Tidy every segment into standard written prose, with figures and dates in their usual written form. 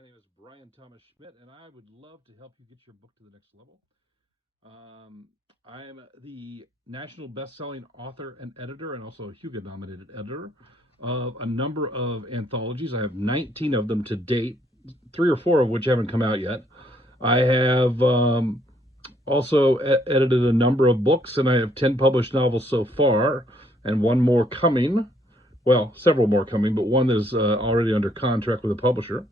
My name is Bryan Thomas Schmidt, and I would love to help you get your book to the next level. I am the national best-selling author and editor, and also a Hugo-nominated editor of a number of anthologies. I have 19 of them to date, three or four of which haven't come out yet. I have also edited a number of books, and I have 10 published novels so far, and one more coming. Well, several more coming, but one is already under contract with a publisher.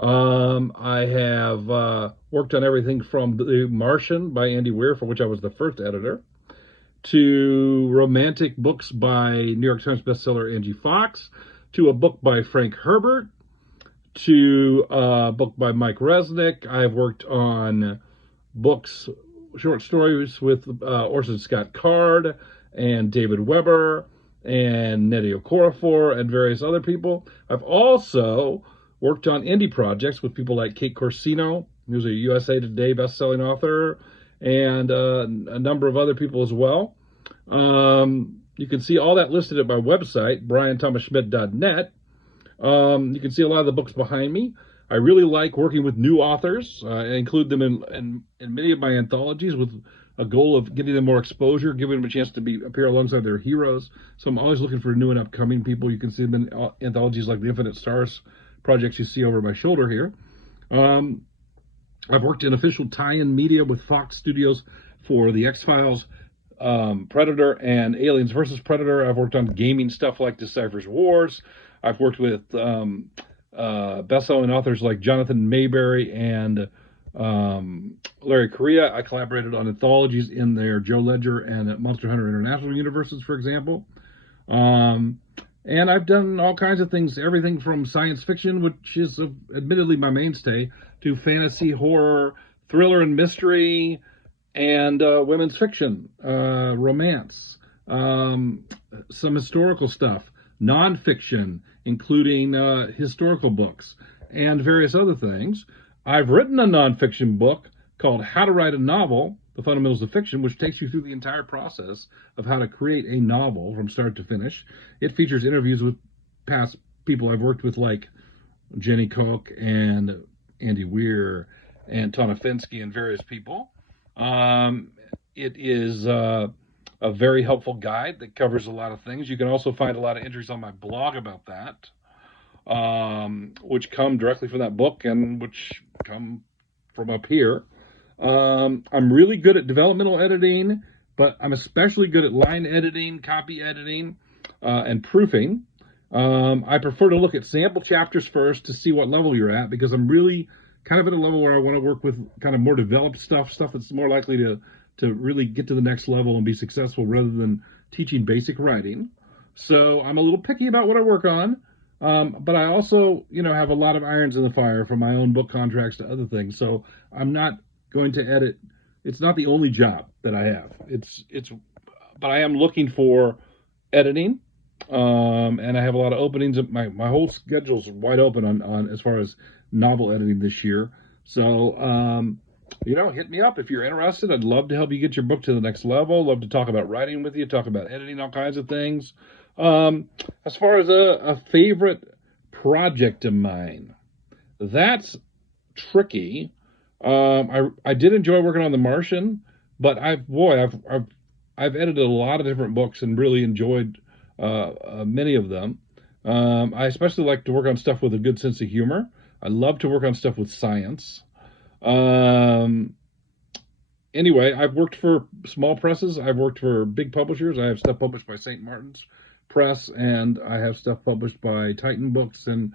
I have worked on everything from The Martian by Andy Weir, for which I was the first editor, to romantic books by New York Times bestseller Angie Fox, to a book by Frank Herbert, to a book by Mike Resnick. I've worked on books, short stories with Orson Scott Card and David Weber and Nnedi Okorafor and various other people. I've also worked on indie projects with people like Kate Corsino, who's a USA Today best-selling author, and a number of other people as well. You can see all that listed at my website, bryanthomasschmidt.net. You can see a lot of the books behind me. I really like working with new authors. I include them in many of my anthologies with a goal of getting them more exposure, giving them a chance to appear alongside their heroes. So I'm always looking for new and upcoming people. You can see them in anthologies like the Infinite Stars projects you see over my shoulder here. I've worked in official tie-in media with Fox Studios for the X-Files, Predator, and Aliens versus Predator. I've worked on gaming stuff like Decipher's Wars. I've worked with best-selling authors like Jonathan Mayberry and Larry Correia. I collaborated on anthologies in their Joe Ledger and Monster Hunter International universes, for example. And I've done all kinds of things, everything from science fiction, which is admittedly my mainstay, to fantasy, horror, thriller and mystery, and women's fiction, romance, some historical stuff, nonfiction, including historical books, and various other things. I've written a nonfiction book called How to Write a Novel, The Fundamentals of Fiction, which takes you through the entire process of how to create a novel from start to finish. It features interviews with past people I've worked with, like Jenny Koch and Andy Weir and Tana Finsky and various people. It is a very helpful guide that covers a lot of things. You can also find a lot of entries on my blog about that, which come directly from that book and which come from up here. I'm really good at developmental editing, but I'm especially good at line editing, copy editing, and proofing. I prefer to look at sample chapters first to see what level you're at, because I'm really kind of at a level where I want to work with kind of more developed stuff that's more likely to really get to the next level and be successful rather than teaching basic writing. So I'm a little picky about what I work on. But I also, have a lot of irons in the fire from my own book contracts to other things. So I'm not going to edit. It's not the only job that I have. But I am looking for editing. And I have a lot of openings. My whole schedule's wide open on as far as novel editing this year. So, hit me up if you're interested. I'd love to help you get your book to the next level. Love to talk about writing with you, talk about editing, all kinds of things. As far as a favorite project of mine, that's tricky. I did enjoy working on The Martian, but I've edited a lot of different books and really enjoyed many of them. I especially like to work on stuff with a good sense of humor. I love to work on stuff with science. Anyway, I've worked for small presses. I've worked for big publishers. I have stuff published by St. Martin's Press, and I have stuff published by Titan Books and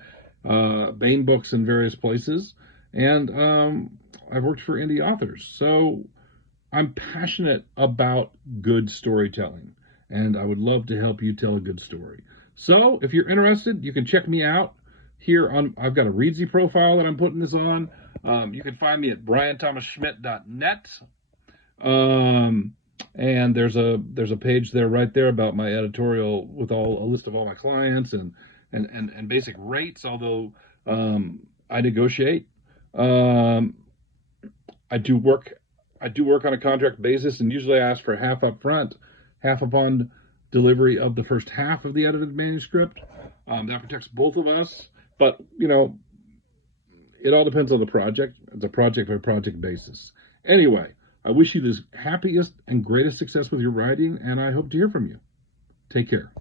Bain Books in various places. And I've worked for indie authors. So I'm passionate about good storytelling, and I would love to help you tell a good story. So if you're interested, you can check me out here I've got a Readsy profile that I'm putting this on. You can find me at bryanthomasschmidt.net. And there's a page there right there about my editorial with a list of all my clients and basic rates, although I negotiate. I do work on a contract basis, and usually I ask for half up front, half upon delivery of the first half of the edited manuscript. That protects both of us. But, it all depends on the project. It's a project by project basis. Anyway, I wish you the happiest and greatest success with your writing, and I hope to hear from you. Take care.